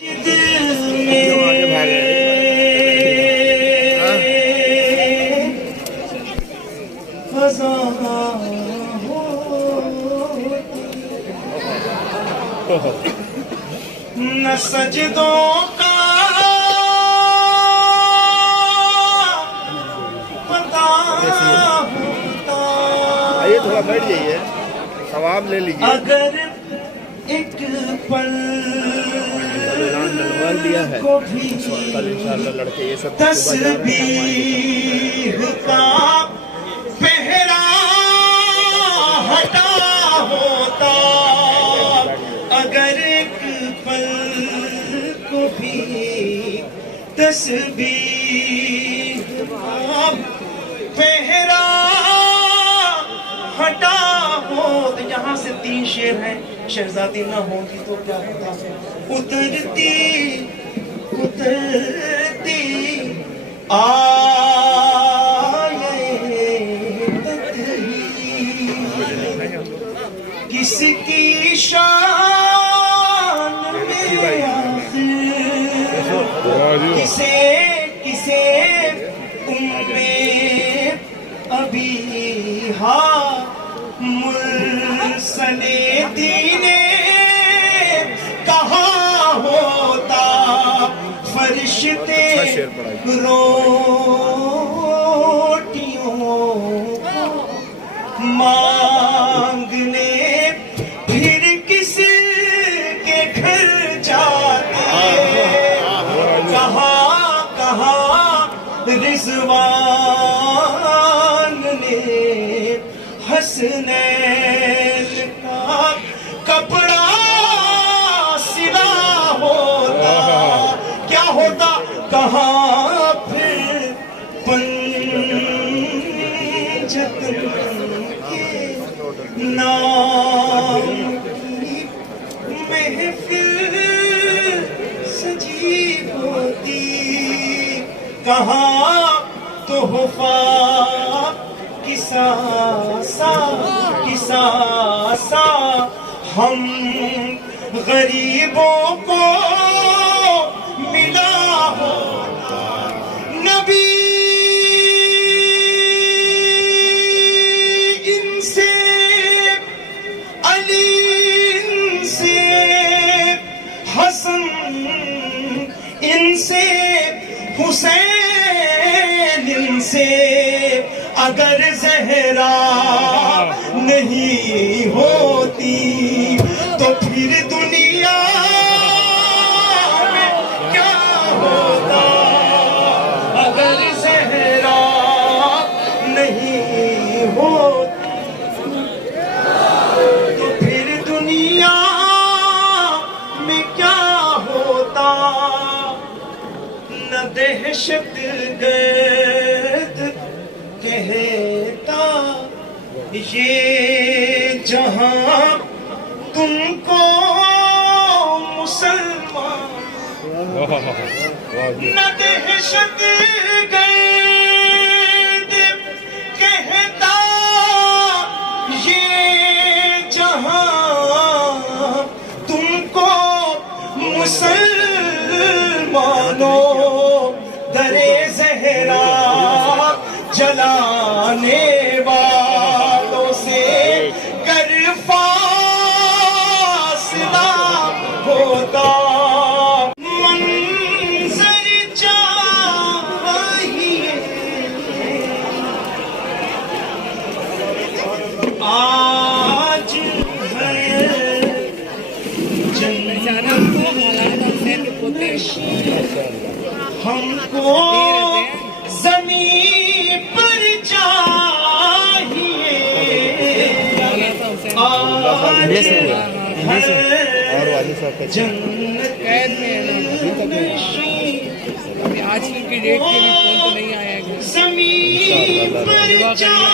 न सजदों का पता होता, आइए थोड़ा बैठ जाइए, सवाब ले लीजिए। अगर एक पल दिया है को भी कल इंशाल्लाह लड़के ये सब तस्बीह का पहरा हटा होता, अगर एक पल को भी तस्बीह का पहरा हटा हो। तो यहाँ से 3 शेर हैं, शहजादी ना होगी तो क्या होता है। उतरती उतरती आए किसकी शान में किसे किसे उम्मेद अभी हा मुरसले दीने कहा होता, फरिश्ते रोटियों मांगने फिर किस के घर जाते, कहा कहा रिजवान ने हसनैन का कपड़ा सिला होता, क्या होता कहाँ फिर पंजत के नाम की महफिल सजी होती, कहाँ तोहफा किसा सा हम गरीबों को मिला होता, नबी इनसे अली इनसे हसन इनसे हुसैन इनसे अगर ज़हरा नहीं होती तो फिर दुनिया में क्या होता, अगर ज़हरा नहीं होती तो फिर दुनिया में क्या होता। न दहशत गर्द कहता ये जहां तुमको मुसलमान, न दहशत गर्द कहता ये जहां तुमको मुसलमानों, दरे ज़हरा जलाने वालों से कर फासला होता, मंजर चाहिए आज है हमको जमीन पर चाहिए आज की डेट के लिए फोन तो नहीं आया है, जमीन पर चाहिए।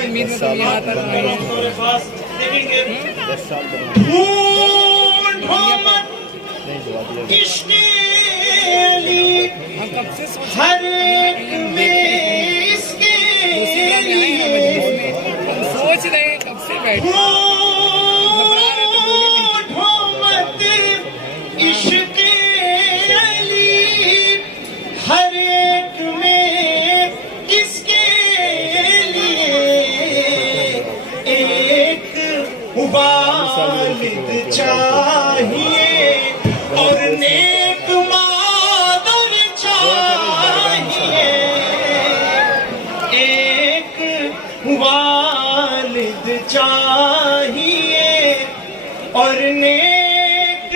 उम्मीद में तो यहाँ तक हम कब से हर एक में इसके सोच रहे हैं, कब से बैठे घबरा रहे तो बोले नहीं। والد چاہیے اور نیک مادر چاہیے، ایک والد چاہیے اور نیک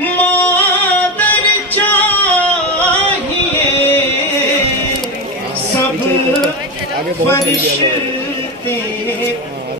مادر چاہیے، سب فرشتے